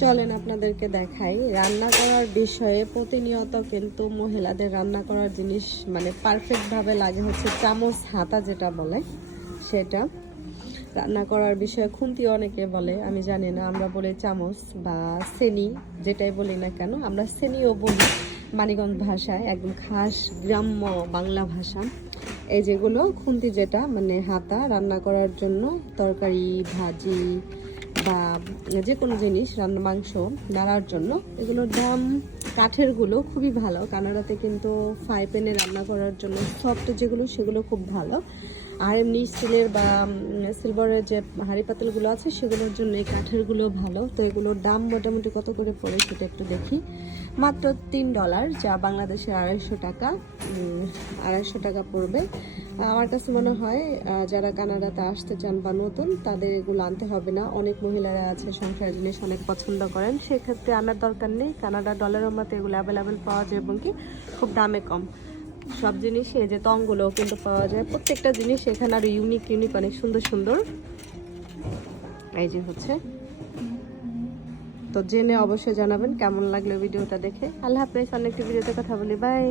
চলেন আপনাদেরকে দেখাই রান্না করার বিষয়ে। প্রতিনিয়ত কিন্তু মহিলাদের রান্না করার জিনিস মানে পারফেক্টভাবে লাগে হচ্ছে চামচ হাতা যেটা বলে সেটা। রান্না করার বিষয়ে খুন্তি অনেকে বলে, আমি জানি না, আমরা বলি চামচ বা সেনি, যেটাই বলি না কেন আমরা সেনিও বলি মানিকগঞ্জ ভাষায়, একদম খাস গ্রাম্য বাংলা ভাষা। এই যেগুলো খুন্তি যেটা মানে হাতা রান্না করার জন্য তরকারি ভাজি বা যে কোনো জিনিস রান্না মাংস নাড়ার জন্য, এগুলোর দাম কাঠেরগুলো খুবই ভালো। কানাডাতে কিন্তু ফ্রাই প্যানে রান্না করার জন্য সফট যেগুলো সেগুলো খুব ভালো। আর এমনি স্টিলের বা সিলভারের যে হাঁড়ি পাতিলগুলো আছে সেগুলোর জন্য এই কাঠেরগুলো ভালো। তো এগুলোর দাম মোটামুটি কত করে পড়ে সেটা একটু দেখি। মাত্র $3, যা বাংলাদেশের 250 টাকা। 250 টাকা পড়বে। আমার কাছে মনে হয় যারা কানাডাতে আসতে চান বা নতুন, তাদের এগুলো আনতে হবে না। অনেক মহিলারা আছে সংসারের জিনিস অনেক পছন্দ করেন, সেক্ষেত্রে আনার দরকার নেই। কানাডা ডলারের মতো এগুলো অ্যাভেলেবেল পাওয়া যায় এবং কি খুব দামে কম। সব জিনিস এই যে তংগুলোও কিন্তু পাওয়া যায়, প্রত্যেকটা জিনিস এখানে আরো ইউনিক ইউনিক অনেক সুন্দর সুন্দর। এই যে হচ্ছে, তো জেনে অবশ্যই জানাবেন কেমন লাগলো ভিডিওটা দেখে। আল্লাহ হাফেজ, অনেকটি ভিডিওতে কথা বলি, বাই।